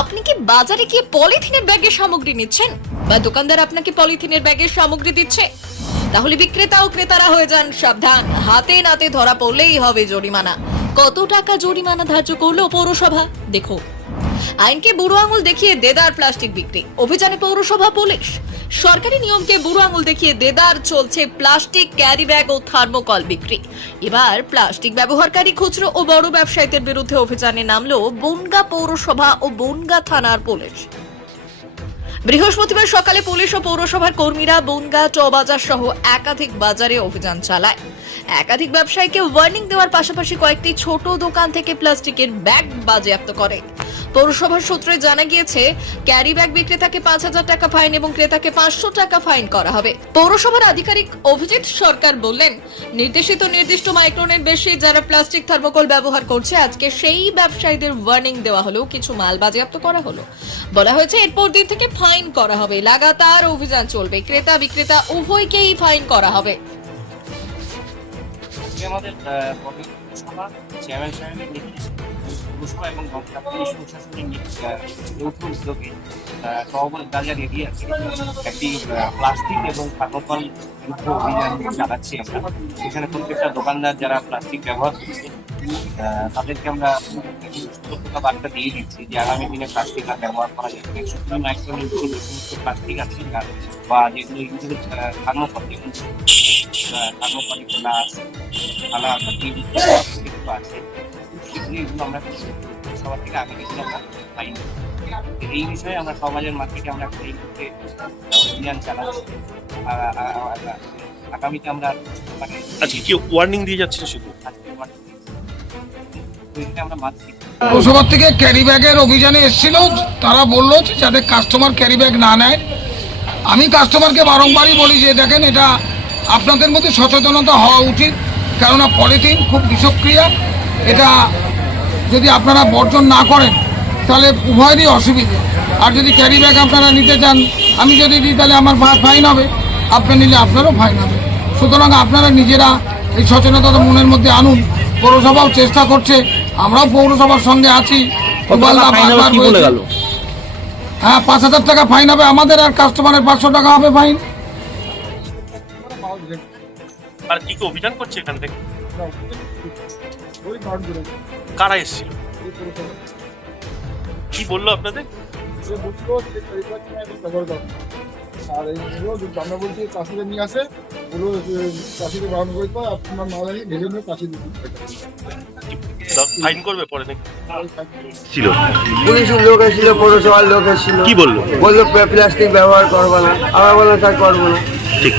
আপনি কি বাজারে গিয়ে পলিথিনের ব্যাগের সামগ্রী নিচ্ছেন? বা দোকানদার আপনাকে পলিথিনের ব্যাগের সামগ্রী দিচ্ছে? তাহলে বিক্রেতা ও ক্রেতারা হয়ে যান সাবধান। হাতে নাতে ধরা পড়লেই হবে জরিমানা। কত টাকা জরিমানা ধার্য করল পৌরসভা? দেখো। আইনকে বুড়ো আঙুল দেখিয়ে দেদার প্লাস্টিক বিক্রি। অভিযানে পৌরসভা পুলিশ। সরকারি নিয়মকে বুড়ো আঙুল দেখিয়ে দেদার চলছে প্লাস্টিক ক্যারি ব্যাগ ও থার্মোকল বিক্রি। এবার প্লাস্টিক ব্যবহারকারী খুচরো ও বড় ব্যবসায়ীদের বিরুদ্ধে অভিযানে নামলো বনগা পৌরসভা ও বনগা থানার পুলিশ। বৃহস্পতিবার সকালে পুলিশ ও পৌরসভার কর্মীরা বনগা চবাজার সহ একাধিক বাজারে অভিযান চালায়। একাধিক ব্যবসায়ীকে ওয়ার্নিং দেওয়ার পাশাপাশি কয়েকটি ছোট দোকান থেকে প্লাস্টিকের ব্যাগ বাজেয়াপ্ত করে। পৌরসভার সূত্রে জানা গিয়েছে ক্যারি ব্যাগ বিক্রেতাকে পাঁচ হাজার টাকা ফাইন এবং ক্রেতাকে পাঁচশো টাকা ফাইন করা হবে। পৌরসভার আধিকারিক অভিজিৎ সরকার বললেন, নির্দেশিত নির্দিষ্ট মাইক্রোনের বেশি যারা প্লাস্টিক থার্মোকল ব্যবহার করছে, আজকে সেই ব্যবসায়ীদের ওয়ার্নিং দেওয়া হলো, কিছু মাল বাজেয়াপ্ত করা হলো। বলা হয়েছে, এরপর দিন থেকে ফাইন করা হবে। লাগাতার অভিযান চলবে। ক্রেতা বিক্রেতা উভয়কেই ফাইন করা হবে। আজকে আমাদের পর্যটন চেয়ারম্যান পৌরসভা এবং প্রশাসনের যৌথ উদ্যোগে একটি প্লাস্টিক এবং থার্মোকল চালাচ্ছি আমরা। সেখানে প্রত্যেকটা দোকানদার যারা প্লাস্টিক ব্যবহার করছে তাদেরকে আমরা সতর্কতা বার্তা দিয়ে দিচ্ছি যে আগামী দিনে প্লাস্টিক আর ব্যবহার করা যাবে না। শুধু মাইক্রোন যে সমস্ত প্লাস্টিক আছে বা যেগুলো ইউজেবল থার্মোকল যেগুলো। থার্মোকল গ্লাস থালা টিভি যেগুলো আছে সেগুলো এগুলো আমরা সবার থেকে আগে কিছু আমরা পাই এই বিষয়ে আমরা সমাজের মাধ্যমে আমরা এই মুহূর্তে অভিযান চালাচ্ছি আগামীতে আমরা মানে আজকে কি ওয়ার্নিং দিয়ে যাচ্ছে শুধু আজকে তো আমরা মানছি পৌরসভার থেকে ক্যারি ব্যাগের অভিযানে এসেছিল। তারা বলল যে যাতে কাস্টমার ক্যারি ব্যাগ না নেয়। আমি কাস্টমারকে বারংবারই বলি যে দেখেন এটা আপনাদের মধ্যে সচেতনতা হওয়া উচিত কেননা পলিথিন খুব বিষক্রিয়া। এটা যদি আপনারা বর্জন না করেন তাহলে উভয়েরই অসুবিধে। আর যদি ক্যারি ব্যাগ আপনারা নিতে চান আমি যদি দিই তাহলে আমার ফাইন হবে। আপনি নিলে আপনারও ফাইন হবে। সুতরাং আপনারা নিজেরা এই সচেতনতা মনের মধ্যে আনুন। পৌরসভাও চেষ্টা করছে। আমরাও পৌরসভার সঙ্গে আছি। হ্যাঁ পাঁচ হাজার টাকা ফাইন হবে। আমাদের আর কাস্টমারের পাঁচশো টাকা হবে ফাইন আর কি কি অভিযান করছে এখান থেকে? কারা এসেছিল? কি বলল আপনাদের? আর এইগুলো আমরা বলছি চাষিদের নিয়ে আসে ওগুলো চাষিদের বারণ করে তো আপনার না জানি ভেবে নিয়ে চাষি দিতে ফাইন করবে পরে নাকি? ছিল। পুলিশের লোক এসেছিল পৌরসভার লোক এসেছিল। কি বলল? বলল প্লাস্টিক ব্যবহার করব না। আমরা বললাম স্যার করব না। ঠিক।